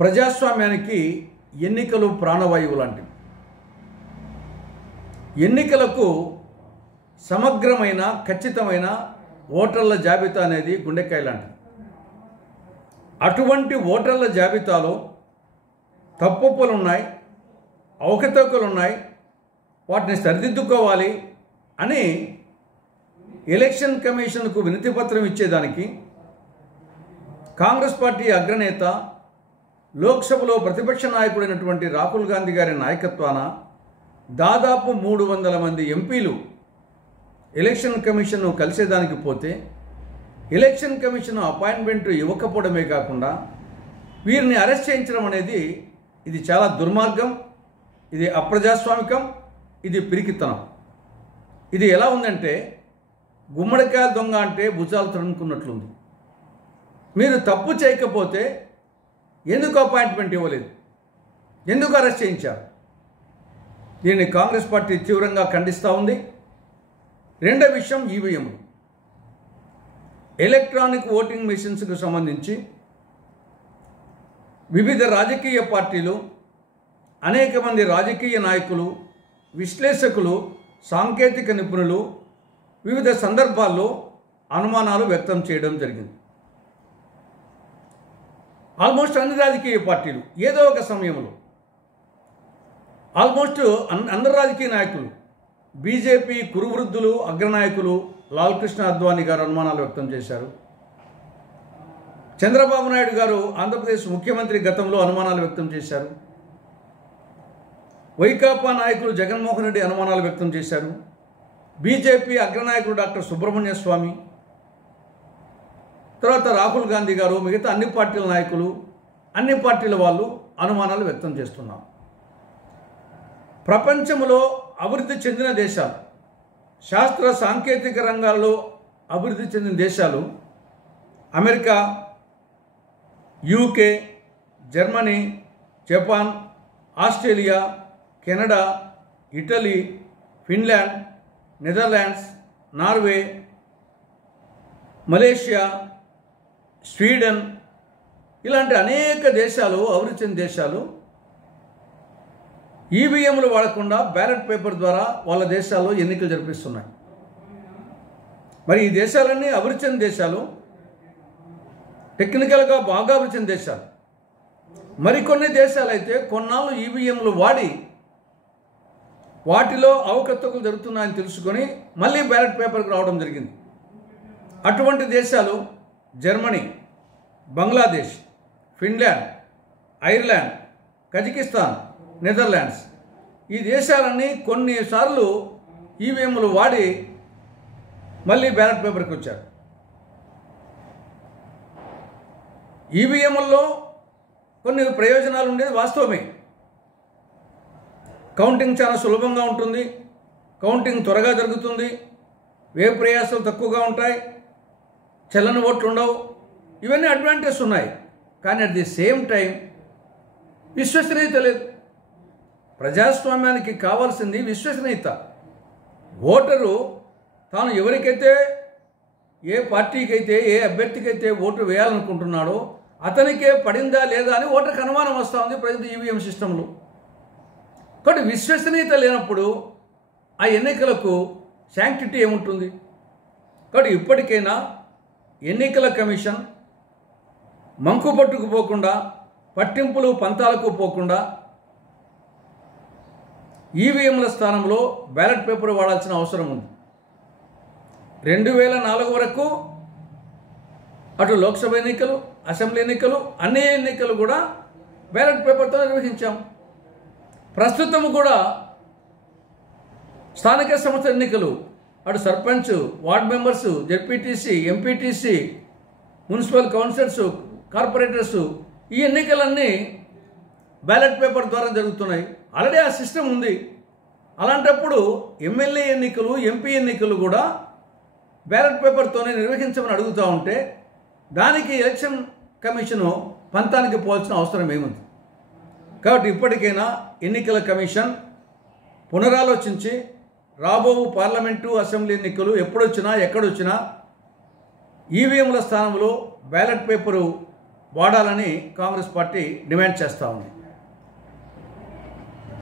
ప్రజాస్వామ్యానికి ఎన్నికలు ప్రాణవాయువు లాంటివి. ఎన్నికలకు సమగ్రమైన ఖచ్చితమైన ఓటర్ల జాబితా అనేది గుండెకాయ లాంటిది. అటువంటి ఓటర్ల జాబితాలో తప్పులు ఉన్నాయి, అవకతవకలు ఉన్నాయి, వాటిని సరిదిద్దుకోవాలి అని ఎలక్షన్ కమిషన్కు వినతి పత్రం ఇచ్చేదానికి కాంగ్రెస్ పార్టీ అగ్రనేత లోక్సభలో ప్రతిపక్ష నాయకుడైనటువంటి రాహుల్ గాంధీ గారి నాయకత్వాన దాదాపు 300 మంది ఎంపీలు ఎలక్షన్ కమిషన్ను కలిసేదానికి పోతే ఎలక్షన్ కమిషన్ అపాయింట్మెంట్ ఇవ్వకపోవడమే కాకుండా వీరిని అరెస్ట్ చేయించడం అనేది ఇది చాలా దుర్మార్గం, ఇది అప్రజాస్వామికం, ఇది పిరికితనం. ఇది ఎలా ఉందంటే గుమ్మడికాయ దొంగ అంటే భుజాలు తరుముకున్నట్లుంది. మీరు తప్పు చేయకపోతే ఎందుకు అపాయింట్మెంట్ ఇవ్వలేదు, ఎందుకు అరెస్ట్ చేయించారు? దీన్ని కాంగ్రెస్ పార్టీ తీవ్రంగా ఖండిస్తూ ఉంది. రెండో విషయం ఈవీఎం, ఎలక్ట్రానిక్ ఓటింగ్ మెషిన్స్కు సంబంధించి వివిధ రాజకీయ పార్టీలు, అనేక మంది రాజకీయ నాయకులు, విశ్లేషకులు, సాంకేతిక నిపుణులు వివిధ సందర్భాల్లో అనుమానాలు వ్యక్తం చేయడం జరిగింది. ఆల్మోస్ట్ అన్ని రాజకీయ పార్టీలు ఏదో ఒక సమయంలో, ఆల్మోస్ట్ అందరు రాజకీయ నాయకులు, బీజేపీ కురువృద్ధులు అగ్రనాయకులు లాల్ కృష్ణ అద్వానీ గారు అనుమానాలు వ్యక్తం చేశారు. చంద్రబాబు నాయుడు గారు ఆంధ్రప్రదేశ్ ముఖ్యమంత్రి గతంలో అనుమానాలు వ్యక్తం చేశారు. వైకాపా నాయకులు జగన్మోహన్ రెడ్డి అనుమానాలు వ్యక్తం చేశారు. బీజేపీ అగ్రనాయకుడు డాక్టర్ సుబ్రహ్మణ్య స్వామి, తర్వాత రాహుల్ గాంధీ గారు, మిగతా అన్ని పార్టీల నాయకులు, అన్ని పార్టీల వాళ్ళు అనుమానాలు వ్యక్తం చేస్తున్నారు. ప్రపంచంలో అభివృద్ధి చెందిన దేశాలు, శాస్త్ర సాంకేతిక రంగాల్లో అభివృద్ధి చెందిన దేశాలు America, UK, Germany, Japan, Australia, Canada, Italy, Finland, Netherlands, Norway, Malaysia, Sweden, ఇలాంటి అనేక దేశాలు, అభివృద్ధి చెందిన దేశాలు ఈవీఎంలు వాడకుండా బ్యాలెట్ పేపర్ ద్వారా వాళ్ళ దేశాల్లో ఎన్నికలు జరిపిస్తున్నాయి. మరి ఈ దేశాలన్నీ అభివృద్ధి చెందిన దేశాలు, టెక్నికల్గా బాగా అభివృద్ధి చెందిన దేశాలు. మరికొన్ని దేశాలు అయితే కొన్నాళ్ళు ఈవీఎంలు వాడి వాటిలో అవకతవకలు జరుగుతున్నాయని తెలుసుకొని మళ్ళీ బ్యాలెట్ పేపర్కి రావడం జరిగింది. అటువంటి దేశాలు Germany, Bangladesh, Finland, Ireland, Kazakhstan, Netherlands. ఈ దేశాలన్నీ కొన్నిసార్లు ఈవీఎంలు వాడి మళ్ళీ బ్యాలెట్ పేపర్కి వచ్చారు. ఈవీఎంల్లో కొన్ని ప్రయోజనాలు ఉండేది వాస్తవమే. కౌంటింగ్ చాలా సులభంగా ఉంటుంది, కౌంటింగ్ త్వరగా జరుగుతుంది, వ్యయ ప్రయాసాలు తక్కువగా ఉంటాయి, చెల్లని ఓట్లు ఉండవు, ఇవన్నీ అడ్వాంటేజెస్ ఉన్నాయి. కానీ అట్ ది సేమ్ టైం విశ్వసనీయత లేదు. ప్రజాస్వామ్యానికి కావాల్సింది విశ్వసనీయత. ఓటరు తాను ఎవరికైతే, ఏ పార్టీకైతే, ఏ అభ్యర్థికైతే ఓటు వేయాలనుకుంటున్నాడో అతనికే పడిందా లేదా అని ఓటర్కి అనుమానం వస్తూ ఉంది ప్రజెంట్ ఈవీఎం సిస్టంలో. కాబట్టి విశ్వసనీయత లేనప్పుడు ఆ ఎన్నికలకు శాంక్టిటీ ఏముంటుంది? కాబట్టి ఇప్పటికైనా ఎన్నికల కమిషన్ మంకు పట్టుకుపోకుండా, పట్టింపులు పంతాలకు పోకుండా ఈవీఎంల స్థానంలో బ్యాలెట్ పేపర్ వాడాల్సిన అవసరం ఉంది. 2004 వరకు అటు లోక్సభ ఎన్నికలు, అసెంబ్లీ ఎన్నికలు, అన్ని ఎన్నికలు కూడా బ్యాలెట్ పేపర్తో నిర్వహించాం. ప్రస్తుతం కూడా స్థానిక సంస్థల ఎన్నికలు, అటు sarpanch, ward members, ZPTC, MPTC, municipal counsellors, corporators, ఈ ఎన్నికలన్నీ బ్యాలెట్ పేపర్ ద్వారా జరుగుతున్నాయి. ఆల్రెడీ ఆ సిస్టమ్ ఉంది. అలాంటప్పుడు ఎమ్మెల్యే ఎన్నికలు, ఎంపీ ఎన్నికలు కూడా బ్యాలెట్ పేపర్తోనే నిర్వహించమని అడుగుతూ ఉంటే దానికి ఎలక్షన్ కమిషను పంతానికి పోవాల్సిన అవసరం ఏముంది? కాబట్టి ఇప్పటికైనా ఎన్నికల కమిషన్ పునరాలోచించి రాబో పార్లమెంటు, అసెంబ్లీ ఎన్నికలు ఎప్పుడొచ్చినా, ఎక్కడొచ్చినా ఈవీఎంల స్థానంలో బ్యాలెట్ పేపరు వాడాలని కాంగ్రెస్ పార్టీ డిమాండ్ చేస్తూ ఉంది.